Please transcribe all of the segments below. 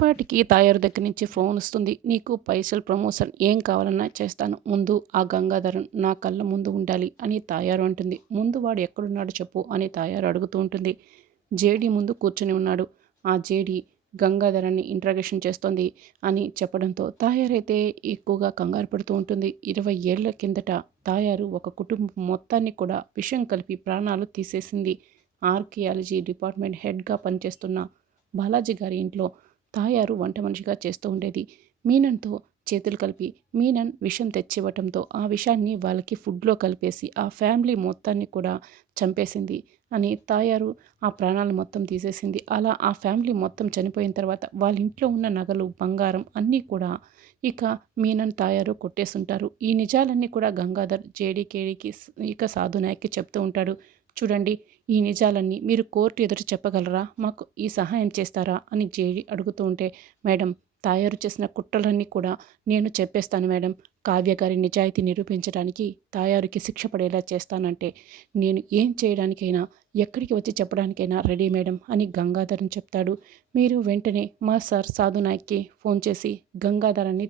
పాటికి తాయారు దగ్గర నుంచి ఫోన్ వస్తుంది. "నీకు పైసలు ప్రమోషన్ ఏం కావాలన్నా చేస్తాను. ముందు ఆ గంగాధరం నా కళ్ళ ముందు ఉండాలి" అని తాయారు అంటుంది. "ముందు వాడు ఎక్కడున్నాడో చెప్పు" అని తాయారు అడుగుతూ ఉంటుంది. జేడీ ముందు కూర్చొని ఉన్నాడు. ఆ జేడీ గంగాధరాన్ని ఇంట్రాగేషన్ చేస్తోంది అని చెప్పడంతో తాయారైతే ఎక్కువగా కంగారు పడుతూ ఉంటుంది. 20 ఏళ్ల కిందట తాయారు ఒక కుటుంబం మొత్తాన్ని కూడా విషం కలిపి ప్రాణాలు తీసేసింది. ఆర్కియాలజీ డిపార్ట్మెంట్ హెడ్‌గా పనిచేస్తున్న బాలాజీ గారి ఇంట్లో తాయారు వంట మనిషిగా చేస్తూ ఉండేది. మీనన్‌తో చేతులు కలిపి మీనన్ విషం తెచ్చివ్వటంతో ఆ విషాన్ని వాళ్ళకి ఫుడ్‌లో కలిపేసి ఆ ఫ్యామిలీ మొత్తాన్ని కూడా చంపేసింది అని తాయారు ఆ ప్రాణాలు మొత్తం తీసేసింది. అలా ఆ ఫ్యామిలీ మొత్తం చనిపోయిన తర్వాత వాళ్ళ ఇంట్లో ఉన్న నగలు, బంగారం అన్నీ కూడా ఇక మీనన్, తాయారు కొట్టేసుంటారు. ఈ నిజాలన్నీ కూడా గంగాధర్ జేడీకేడీకి ఇక సాధు నాయక్‌కి చెప్తూ ఉంటాడు. చూడండి, ఈ నిజాలన్నీ మీరు కోర్టు ఎదుట చెప్పగలరా? మాకు ఈ సహాయం చేస్తారా? అని జేడీ అడుగుతూ ఉంటే, మేడం తాయారు చేసిన కుట్రలన్నీ కూడా నేను చెప్పేస్తాను మేడం. కావ్య గారి నిజాయితీ నిరూపించడానికి తాయారుకి శిక్ష పడేలా చేస్తానంటే, నేను ఏం చేయడానికైనా, ఎక్కడికి వచ్చి చెప్పడానికైనా రెడీ మేడం అని గంగాధరన్ చెప్తాడు. మీరు వెంటనే మా సార్ సాధు నాయక్‌కి ఫోన్ చేసి గంగాధరాన్ని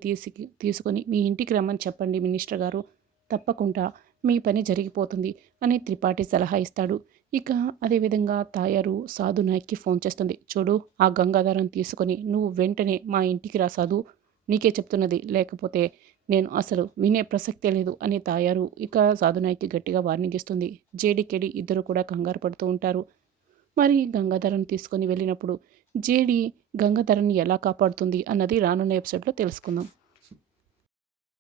తీసుకొని మీ ఇంటికి రమ్మని చెప్పండి మినిస్టర్ గారు. తప్పకుండా మీ పని జరిగిపోతుంది అని త్రిపాఠి సలహా ఇస్తాడు. ఇక అదేవిధంగా తాయారు సాధు నాయక్‌కి ఫోన్ చేస్తుంది. చూడు, ఆ గంగాధరం తీసుకొని నువ్వు వెంటనే మా ఇంటికి రా సాధు. నీకే చెప్తున్నది. లేకపోతే నేను అసలు వినే ప్రసక్తే లేదు అని తాయారు ఇక సాధు నాయక్‌కి గట్టిగా వార్నింగ్ ఇస్తుంది. జేడీ, ఇద్దరు కూడా కంగారు పడుతూ ఉంటారు. మరి గంగాధరం తీసుకొని వెళ్ళినప్పుడు జేడీ గంగాధరాన్ని ఎలా కాపాడుతుంది అన్నది రానున్న ఎపిసోడ్‌లో తెలుసుకుందాం.